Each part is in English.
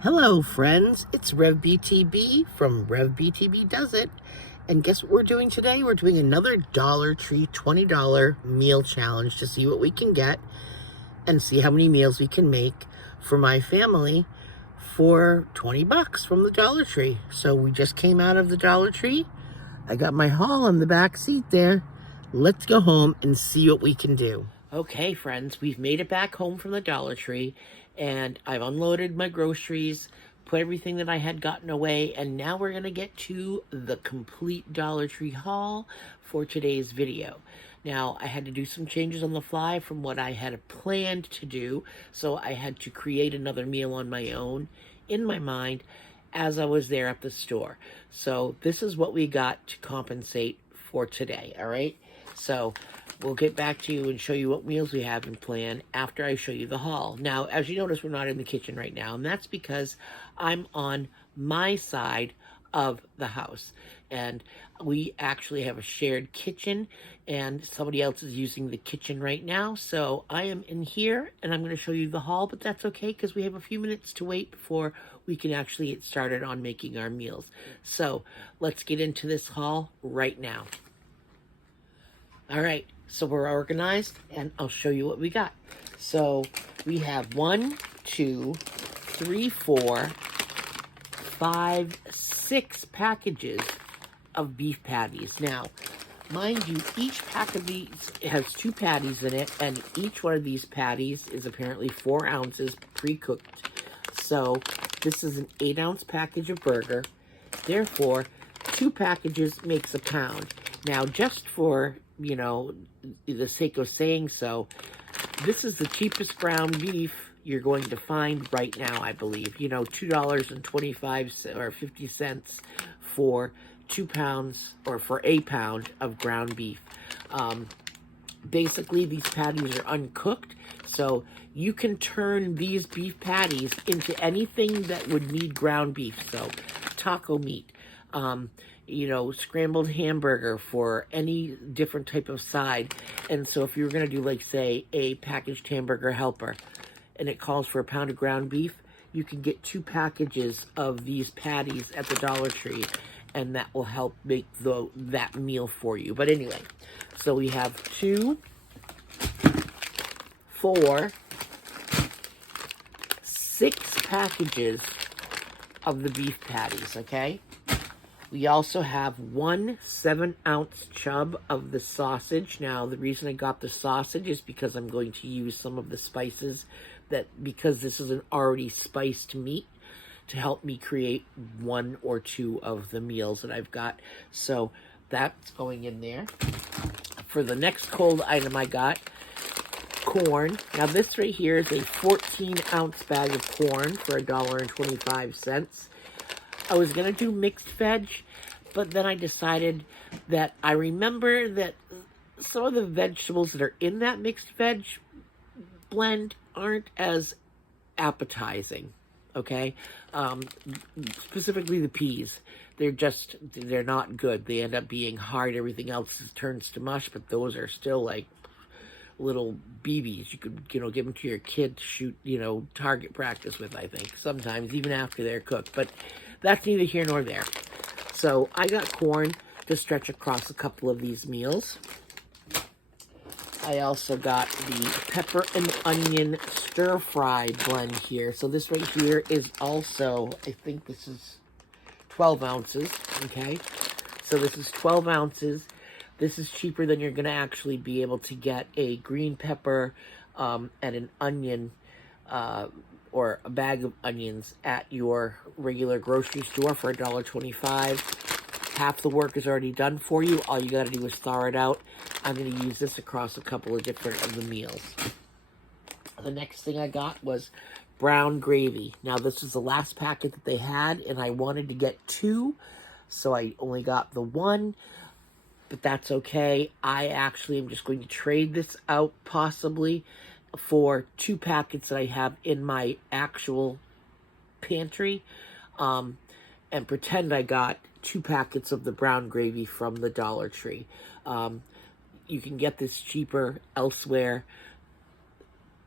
Hello, friends. It's RevBTB from RevBTB Does It. And guess what we're doing today? We're doing another Dollar Tree $20 meal challenge to see what we can get and see how many meals we can make for my family for 20 bucks from the Dollar Tree. So we just came out of the Dollar Tree. I got my haul in the back seat there. Let's go home and see what we can do. Okay, friends, we've made it back home from the Dollar Tree, and I've unloaded my groceries, put everything that I had gotten away, and now we're going to get to the complete Dollar Tree haul for today's video. Now, I had to do some changes on the fly from what I had planned to do, so I had to create another meal on my own in my mind as I was there at the store. So this is what we got to compensate for today, all right? So we'll get back to you and show you what meals we have in plan after I show you the haul. Now, as you notice, we're not in the kitchen right now, and that's because I'm on my side of the house. And we actually have a shared kitchen, and somebody else is using the kitchen right now. So I am in here, and I'm going to show you the haul, but that's okay because we have a few minutes to wait before we can actually get started on making our meals. So let's get into this haul right now. All right, so we're organized, and I'll show you what we got. So we have 1, 2, 3, 4, 5, 6 packages of beef patties. Now, mind you, each pack of these has 2 patties in it, and each one of these patties is apparently 4 ounces pre-cooked. So this is an 8-ounce package of burger. Therefore, 2 packages makes a pound. Now, just for, you know, the sake of saying so, this is the cheapest ground beef you're going to find right now, I believe. You know, $2.25 or 50 cents for 2 pounds, or for a pound of ground beef. Basically, these patties are uncooked, so you can turn these beef patties into anything that would need ground beef. So, taco meat, you know, scrambled hamburger for any different type of side. And so if you were going to do, like, say, a packaged hamburger helper, and it calls for a pound of ground beef, you can get 2 packages of these patties at the Dollar Tree, and that will help make that meal for you. But anyway, so we have 2, 4, 6 packages of the beef patties, okay? We also have 1 7-ounce chub of the sausage. Now, the reason I got the sausage is because I'm going to use some of the spices because this is an already spiced meat, to help me create 1 or 2 of the meals that I've got. So that's going in there. For the next cold item I got, corn. Now this right here is a 14-ounce bag of corn for $1.25. I was going to do mixed veg, but then I decided that I remember that some of the vegetables that are in that mixed veg blend aren't as appetizing, okay? Specifically the peas. They're not good. They end up being hard. Everything else turns to mush, but those are still like little BBs. You could, you know, give them to your kid to shoot, you know, target practice with, I think, sometimes, even after they're cooked. But that's neither here nor there. So I got corn to stretch across a couple of these meals. I also got the pepper and onion stir-fry blend here. So this right here is also, I think this is 12 ounces, okay? So this is 12 ounces. This is cheaper than you're going to actually be able to get a green pepper and an onion or a bag of onions at your regular grocery store for $1.25. Half the work is already done for you. All you got to do is thaw it out. I'm going to use this across a couple of different of the meals. The next thing I got was brown gravy. Now, this is the last packet that they had, and I wanted to get 2, so I only got the 1, but that's okay. I actually am just going to trade this out, possibly, for 2 packets that I have in my actual pantry, and pretend I got 2 packets of the brown gravy from the Dollar Tree. You can get this cheaper elsewhere.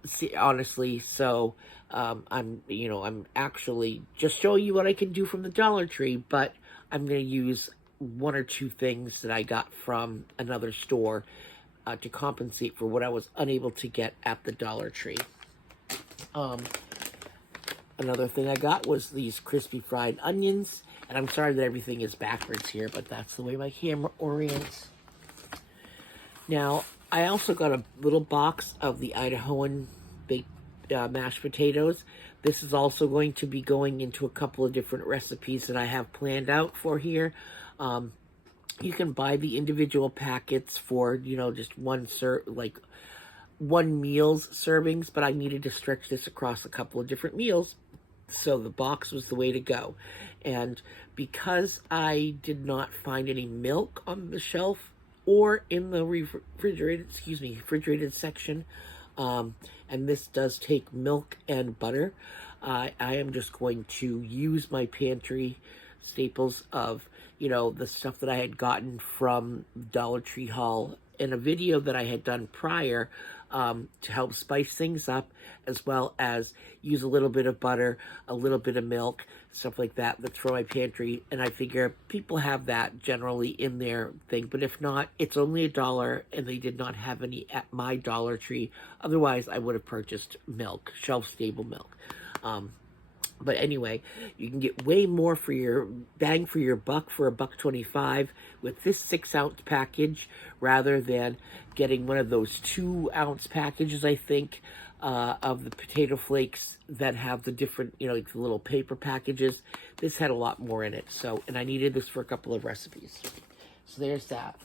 See, honestly, so I'm actually just showing you what I can do from the Dollar Tree, but I'm going to use one or two things that I got from another store to compensate for what I was unable to get at the Dollar Tree. Another thing I got was these crispy fried onions, and I'm sorry that everything is backwards here, but that's the way my camera orients. Now, I also got a little box of the Idahoan baked mashed potatoes. This is also going to be going into a couple of different recipes that I have planned out for here. You can buy the individual packets for, just one meal's servings, but I needed to stretch this across a couple of different meals, so the box was the way to go. And because I did not find any milk on the shelf or in the refrigerated section, and this does take milk and butter, I am just going to use my pantry staples of, the stuff that I had gotten from Dollar Tree haul in a video that I had done prior, to help spice things up, as well as use a little bit of butter, a little bit of milk, stuff like that, that's from my pantry. And I figure people have that generally in their thing, but if not, it's only $1, and they did not have any at my Dollar Tree. Otherwise, I would have purchased milk, shelf-stable milk. But anyway, you can get way more for your bang for your buck for $1.25 with this 6-ounce package, rather than getting one of those 2-ounce packages, I think, of the potato flakes that have the different, like the little paper packages. This had a lot more in it. So, and I needed this for a couple of recipes. So there's that.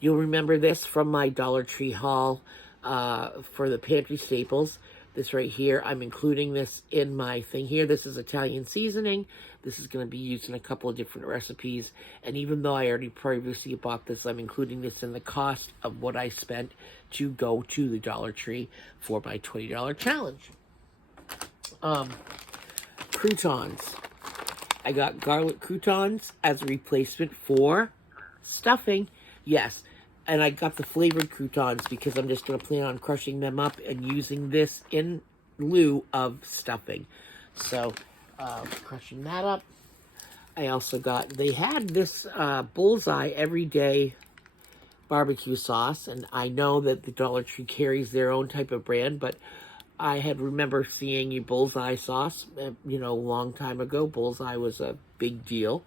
You'll remember this from my Dollar Tree haul for the pantry staples. This right here, I'm including this in my thing here. This is Italian seasoning. This is going to be used in a couple of different recipes. And even though I already previously bought this, I'm including this in the cost of what I spent to go to the Dollar Tree for my $20 challenge. Croutons. I got garlic croutons as a replacement for stuffing. Yes. And I got the flavored croutons because I'm just going to plan on crushing them up and using this in lieu of stuffing. So, crushing that up. I also got, they had this Bullseye everyday barbecue sauce. And I know that the Dollar Tree carries their own type of brand, but I had remember seeing a Bullseye sauce, a long time ago. Bullseye was a big deal.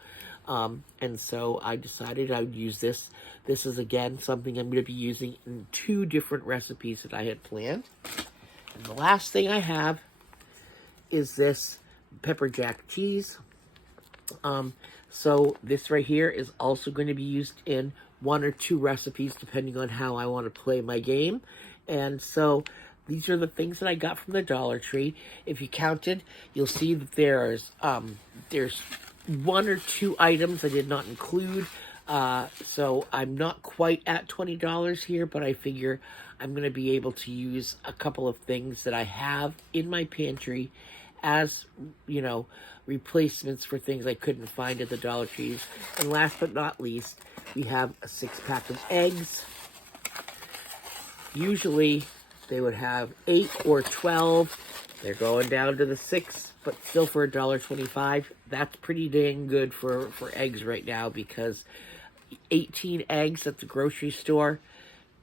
And so I decided I would use this. This is, again, something I'm going to be using in 2 different recipes that I had planned. And the last thing I have is this pepper jack cheese. So this right here is also going to be used in 1 or 2 recipes, depending on how I want to play my game. And so these are the things that I got from the Dollar Tree. If you counted, you'll see that there's 1 or 2 items I did not include. So I'm not quite at $20 here, but I figure I'm going to be able to use a couple of things that I have in my pantry as, replacements for things I couldn't find at the Dollar Tree. And last but not least, we have a 6-pack of eggs. Usually they would have 8 or 12. They're going down to the 6, but still for $1.25. That's pretty dang good for eggs right now, because 18 eggs at the grocery store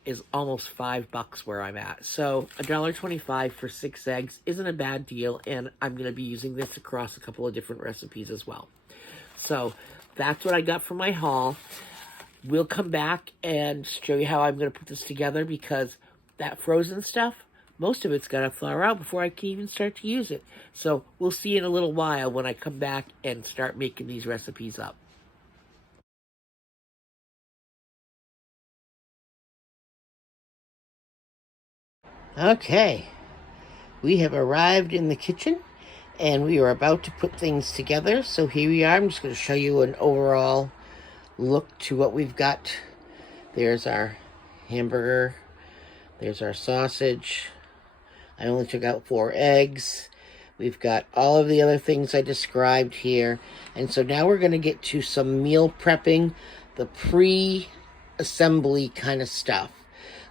is almost $5 where I'm at. So $1.25 for 6 eggs isn't a bad deal, and I'm going to be using this across a couple of different recipes as well. So that's what I got from my haul. We'll come back and show you how I'm going to put this together, because that frozen stuff, most of it's got to thaw out before I can even start to use it. So we'll see in a little while when I come back and start making these recipes up. Okay, we have arrived in the kitchen and we are about to put things together. So here we are. I'm just going to show you an overall look to what we've got. There's our hamburger. There's our sausage. I only took out 4 eggs. We've got all of the other things I described here. And so now we're going to get to some meal prepping, the pre-assembly kind of stuff.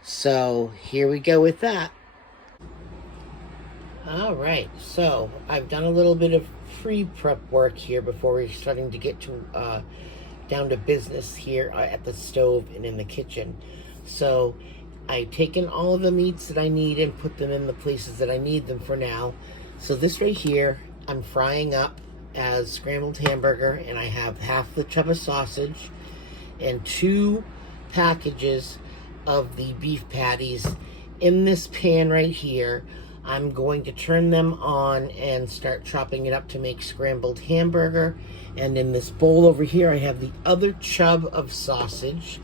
So here we go with that. All right, so I've done a little bit of pre-prep work here before we're starting to get to down to business here at the stove and in the kitchen. So I've taken all of the meats that I need and put them in the places that I need them for now. So this right here, I'm frying up as scrambled hamburger, and I have half the chub of sausage and 2 packages of the beef patties in this pan right here. I'm going to turn them on and start chopping it up to make scrambled hamburger. And in this bowl over here, I have the other chub of sausage,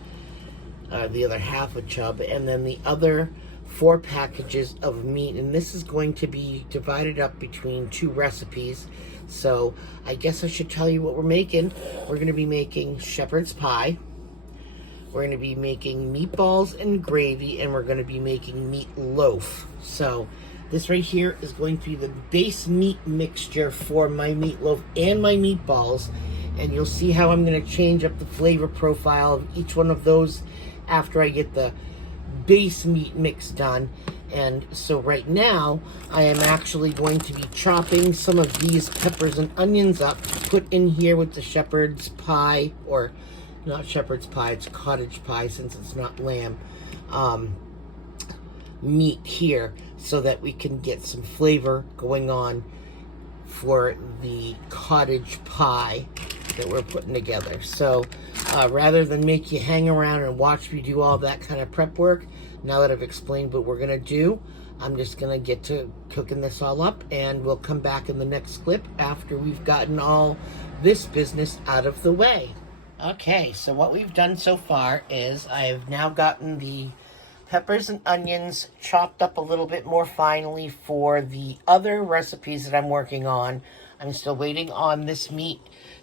the other half a chub, and then the other 4 packages of meat. And this is going to be divided up between 2 recipes. So I guess I should tell you what we're making. We're going to be making shepherd's pie. We're going to be making meatballs and gravy, and we're going to be making meatloaf. So this right here is going to be the base meat mixture for my meatloaf and my meatballs. And you'll see how I'm going to change up the flavor profile of each one of those after I get the base meat mix done. And so right now, I am actually going to be chopping some of these peppers and onions up to put in here with the shepherd's pie, or not shepherd's pie, it's cottage pie since it's not lamb, meat here, so that we can get some flavor going on for the cottage pie that we're putting together. So rather than make you hang around and watch me do all that kind of prep work, now that I've explained what we're going to do, I'm just going to get to cooking this all up, and we'll come back in the next clip after we've gotten all this business out of the way. Okay, so what we've done so far is I have now gotten the peppers and onions chopped up a little bit more finely for the other recipes that I'm working on. I'm still waiting on this meat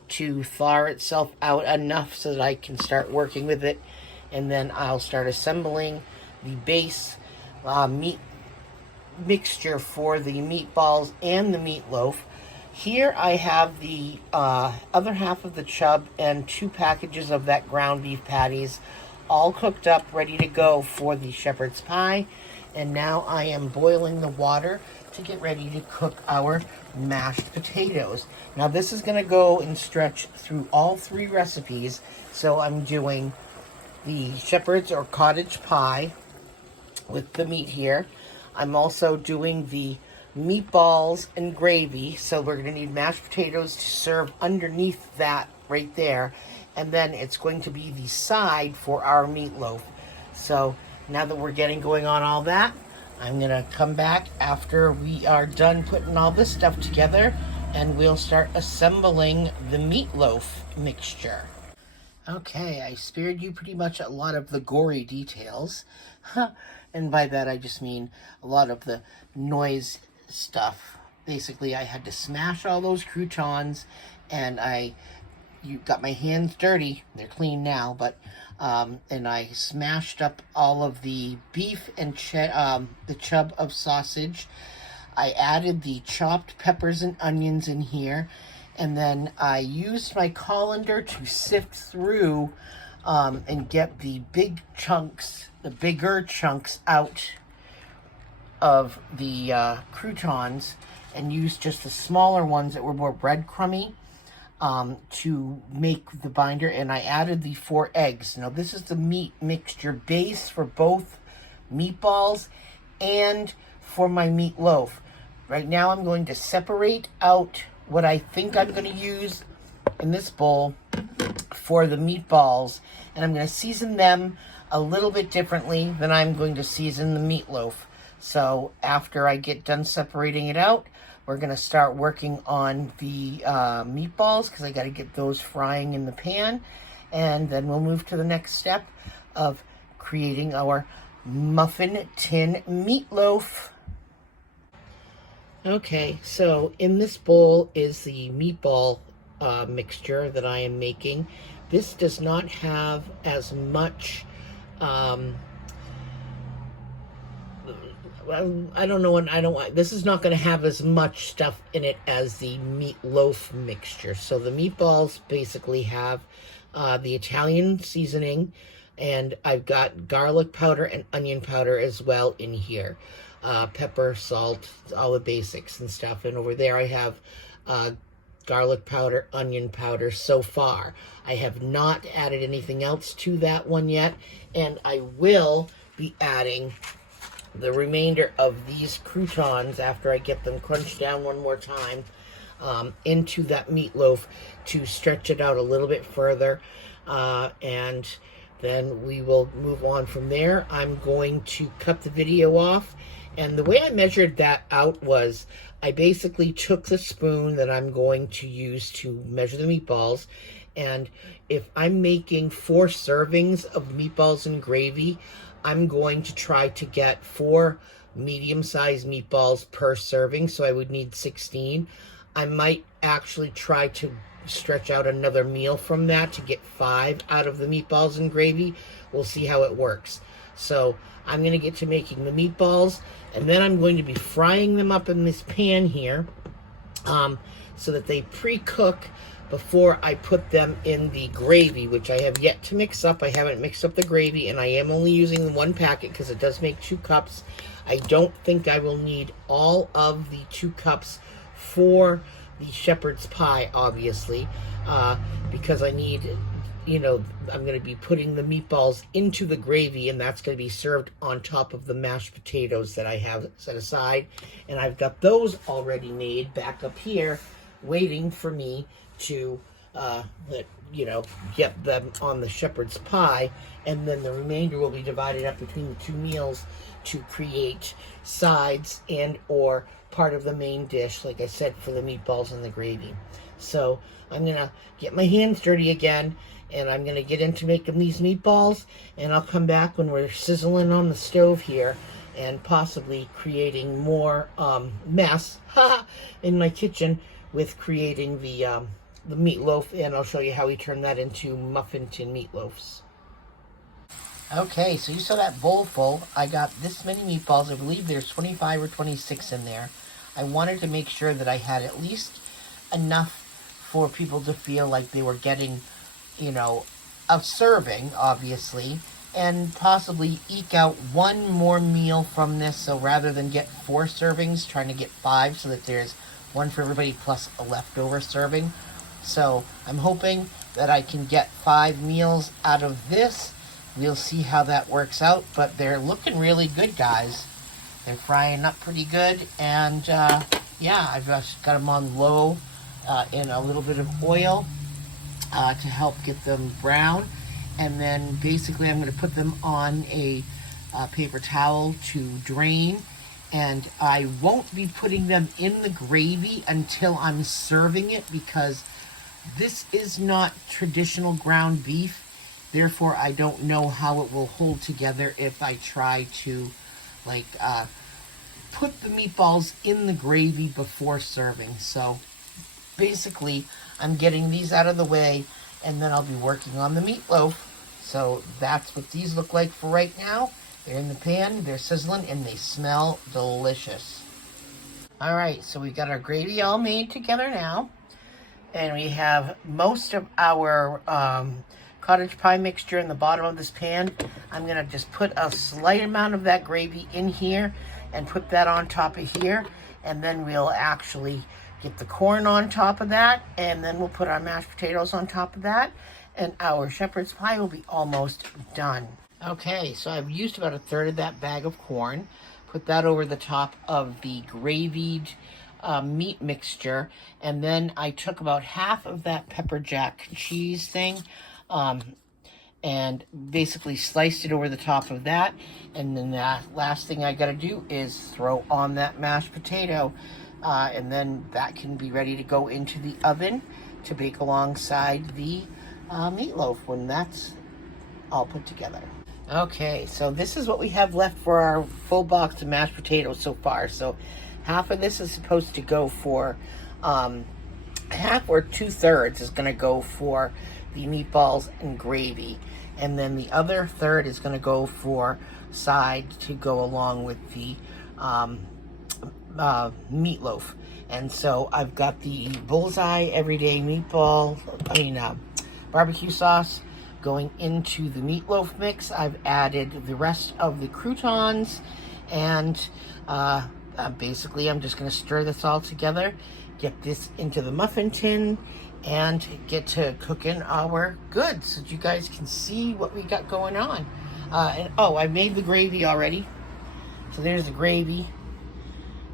to thaw itself out enough so that I can start working with it, and then I'll start assembling the base meat mixture for the meatballs and the meatloaf. Here I have the other half of the chub and 2 packages of that ground beef patties, all cooked up, ready to go for the shepherd's pie. And now I am boiling the water to get ready to cook our mashed potatoes. Now this is going to go and stretch through all 3 recipes. So I'm doing the shepherd's or cottage pie with the meat here. I'm also doing the meatballs and gravy, so we're going to need mashed potatoes to serve underneath that right there, and then it's going to be the side for our meatloaf. So now that we're getting going on all that, I'm going to come back after we are done putting all this stuff together, and we'll start assembling the meatloaf mixture. Okay, I spared you pretty much a lot of the gory details. And by that I just mean a lot of the noise stuff. Basically, I had to smash all those croutons, and you got my hands dirty. They're clean now, but and I smashed up all of the beef and the chub of sausage. I added the chopped peppers and onions in here, and then I used my colander to sift through and get the bigger chunks out of the croutons, and use just the smaller ones that were more breadcrumby to make the binder. And I added the 4 eggs. Now this is the meat mixture base for both meatballs and for my meatloaf. Right now I'm going to separate out what I think I'm going to use in this bowl for the meatballs, and I'm going to season them a little bit differently than I'm going to season the meatloaf. So after I get done separating it out, we're going to start working on the meatballs, because I got to get those frying in the pan, and then we'll move to the next step of creating our muffin tin meatloaf. Okay, so in this bowl is the meatball mixture that I am making. This does not have as much this is not going to have as much stuff in it as the meatloaf mixture. So the meatballs basically have the Italian seasoning, and I've got garlic powder and onion powder as well in here. pepper, salt, all the basics and stuff. And over there I have garlic powder, onion powder so far. I have not added anything else to that one yet, and I will be adding the remainder of these croutons after I get them crunched down one more time into that meatloaf to stretch it out a little bit further, and then we will move on from there. I'm going to cut the video off, and the way I measured that out was I basically took the spoon that I'm going to use to measure the meatballs, and if I'm making 4 servings of meatballs and gravy, I'm going to try to get 4 medium-sized meatballs per serving, so I would need 16. I might actually try to stretch out another meal from that to get 5 out of the meatballs and gravy. We'll see how it works. So I'm going to get to making the meatballs, and then I'm going to be frying them up in this pan here so that they pre-cook before I put them in the gravy, which I have yet to mix up. I haven't mixed up the gravy, and I am only using the 1 packet because it does make 2 cups. I don't think I will need all of the 2 cups for the shepherd's pie, obviously, because I need, you know, I'm going to be putting the meatballs into the gravy, and that's going to be served on top of the mashed potatoes that I have set aside. And I've got those already made back up here, waiting for me to, get them on the shepherd's pie, and then the remainder will be divided up between the 2 meals to create sides and or part of the main dish, like I said, for the meatballs and the gravy. So I'm gonna get my hands dirty again, and I'm gonna get into making these meatballs, and I'll come back when we're sizzling on the stove here and possibly creating more mess in my kitchen with creating the meatloaf, and I'll show you how we turn that into muffin tin meatloafs. Okay, so you saw that bowl full. I got this many meatballs. I believe there's 25 or 26 in there. I wanted to make sure that I had at least enough for people to feel like they were getting, you know, a serving, obviously, and possibly eke out 1 more meal from this. So rather than get 4 servings, trying to get 5 so that there's 1 for everybody plus a leftover serving. So I'm hoping that I can get 5 meals out of this. We'll see how that works out, but they're looking really good, guys. They're frying up pretty good, and yeah, I've just got them on low in a little bit of oil to help get them brown, and then basically I'm going to put them on a paper towel to drain, and I won't be putting them in the gravy until I'm serving it, because this is not traditional ground beef. Therefore, I don't know how it will hold together if I try to, like, put the meatballs in the gravy before serving. So, basically, I'm getting these out of the way, and then I'll be working on the meatloaf. So, that's what these look like for right now. They're in the pan, they're sizzling, and they smell delicious. Alright, so we've got our gravy all made together now. And we have most of our cottage pie mixture in the bottom of this pan. I'm going to just put a slight amount of that gravy in here and put that on top of here. And then we'll actually get the corn on top of that. And then we'll put our mashed potatoes on top of that. And our shepherd's pie will be almost done. Okay, so I've used about 1/3 of that bag of corn. Put that over the top of the gravied meat mixture, and then I took about half of that pepper jack cheese thing and basically sliced it over the top of that, and then the last thing I gotta do is throw on that mashed potato, and then that can be ready to go into the oven to bake alongside the meatloaf when that's all put together. Okay, so this is what we have left for our full box of mashed potatoes so far. So half of this is supposed to go for, half or 2/3 is going to go for the meatballs and gravy. And then the other third is going to go for side to go along with the meatloaf. And so I've got the Bullseye Everyday Meatball, barbecue sauce going into the meatloaf mix. I've added the rest of the croutons And basically, I'm just going to stir this all together, get this into the muffin tin, and get to cooking our goods so you guys can see what we got going on. And oh, I made the gravy already. So there's the gravy,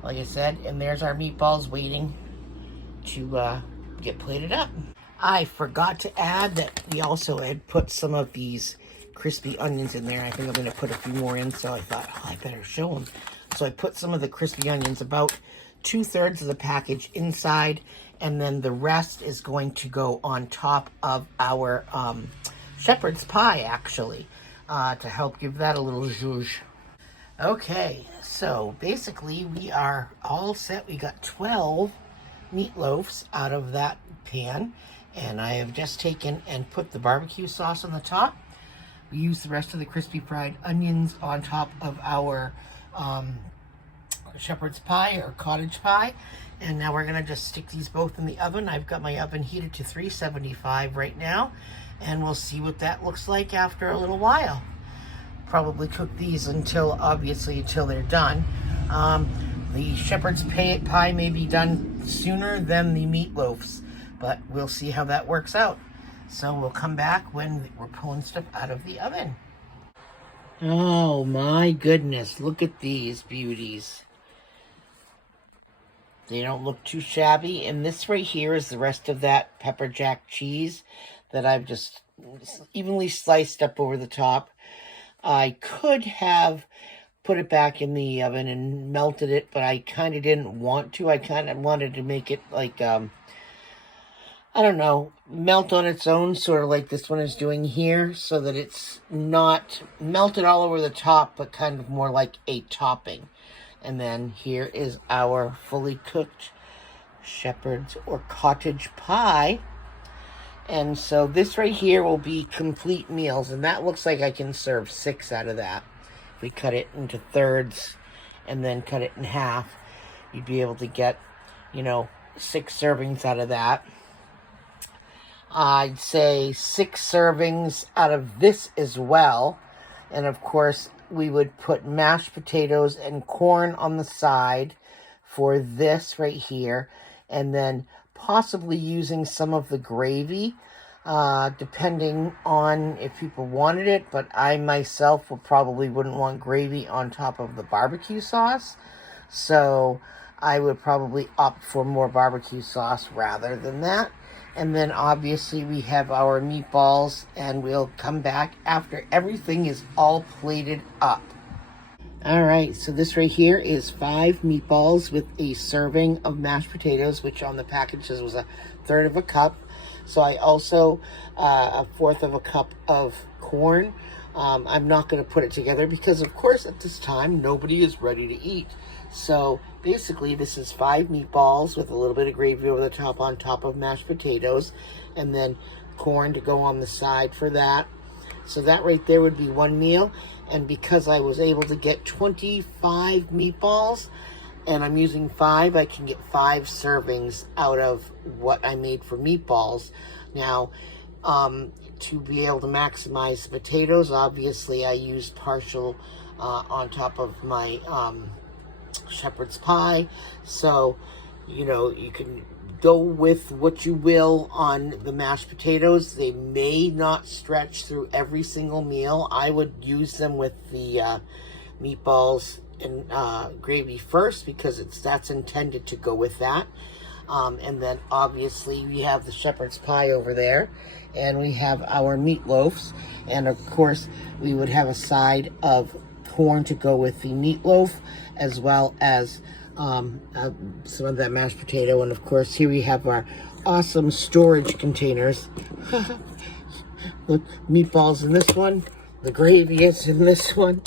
like I said, and there's our meatballs waiting to get plated up. I forgot to add that we also had put some of these crispy onions in there. I think I'm going to put a few more in, so I thought, oh, I better show them. So I put some of the crispy onions, about 2/3 of the package inside, and then the rest is going to go on top of our shepherd's pie, actually, to help give that a little zhuzh. Okay, so basically we are all set. We got 12 meatloafs out of that pan, and I have just taken and put the barbecue sauce on the top. We use the rest of the crispy fried onions on top of our shepherd's pie or cottage pie, and now we're gonna just stick these both in the oven. I've got my oven heated to 375 right now, and we'll see what that looks like after a little while. Probably cook these until they're done. The shepherd's pie may be done sooner than the meatloafs, but we'll see how that works out. So we'll come back when we're pulling stuff out of the oven. Oh my goodness, look at these beauties. They don't look too shabby. And this right here is the rest of that pepper jack cheese that I've just evenly sliced up over the top. I could have put it back in the oven and melted it, but I kind of didn't want to. I kind of wanted to make it like, I don't know, melt on its own, sort of like this one is doing here, so that it's not melted all over the top, but kind of more like a topping. And then here is our fully cooked shepherd's or cottage pie. And so this right here will be complete meals, and that looks like I can serve 6 out of that. If we cut it into thirds and then cut it in half, you'd be able to get, 6 servings out of that. I'd say 6 servings out of this as well. And of course, we would put mashed potatoes and corn on the side for this right here. And then possibly using some of the gravy, depending on if people wanted it. But I myself probably wouldn't want gravy on top of the barbecue sauce. So I would probably opt for more barbecue sauce rather than that. And then obviously we have our meatballs, and we'll come back after everything is all plated up. All right, so this right here is 5 meatballs with a serving of mashed potatoes, which on the package says was 1/3 of a cup. So I also, 1/4 of a cup of corn. I'm not going to put it together because, of course, at this time, nobody is ready to eat. So basically, this is 5 meatballs with a little bit of gravy over the top on top of mashed potatoes, and then corn to go on the side for that. So that right there would be 1 meal. And because I was able to get 25 meatballs, and I'm using 5, I can get 5 servings out of what I made for meatballs. Now, to be able to maximize the potatoes, obviously I used partial on top of my shepherd's pie. So, you can go with what you will on the mashed potatoes. They may not stretch through every single meal. I would use them with the meatballs and gravy first, because that's intended to go with that. And then obviously we have the shepherd's pie over there, and we have our meatloafs, and of course we would have a side of corn to go with the meatloaf, as well as some of that mashed potato. And of course here we have our awesome storage containers. Look, meatballs in this one, the gravy is in this one.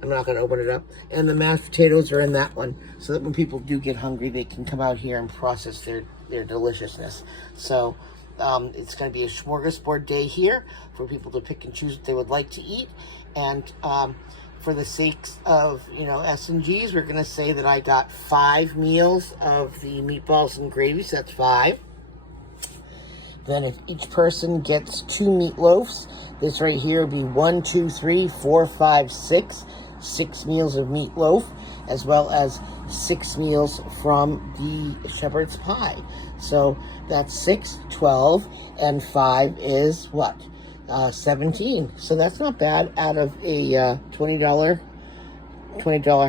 I'm not going to open it up. And the mashed potatoes are in that one, so that when people do get hungry, they can come out here and process their deliciousness. So it's going to be a smorgasbord day here for people to pick and choose what they would like to eat. And for the sakes of, S&Gs, we're going to say that I got 5 meals of the meatballs and gravy, so that's 5. Then if each person gets 2 meatloafs, this right here would be 1, 2, 3, 4, 5, 6. 6 meals of meatloaf, as well as 6 meals from the shepherd's pie. So that's 6, 12, and 5 is what? 17. So that's not bad out of a $20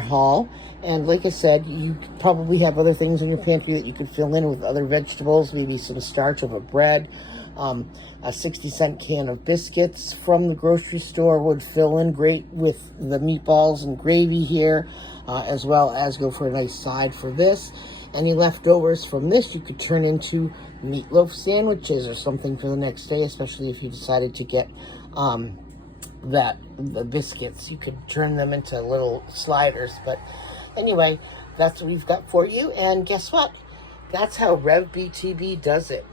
haul. And like I said, you probably have other things in your pantry that you could fill in with other vegetables, maybe some starch of a bread. A 60-cent can of biscuits from the grocery store would fill in great with the meatballs and gravy here, as well as go for a nice side for this. Any leftovers from this you could turn into meatloaf sandwiches or something for the next day, especially if you decided to get the biscuits. You could turn them into little sliders. But anyway, that's what we've got for you. And guess what? That's how RevBTB does it.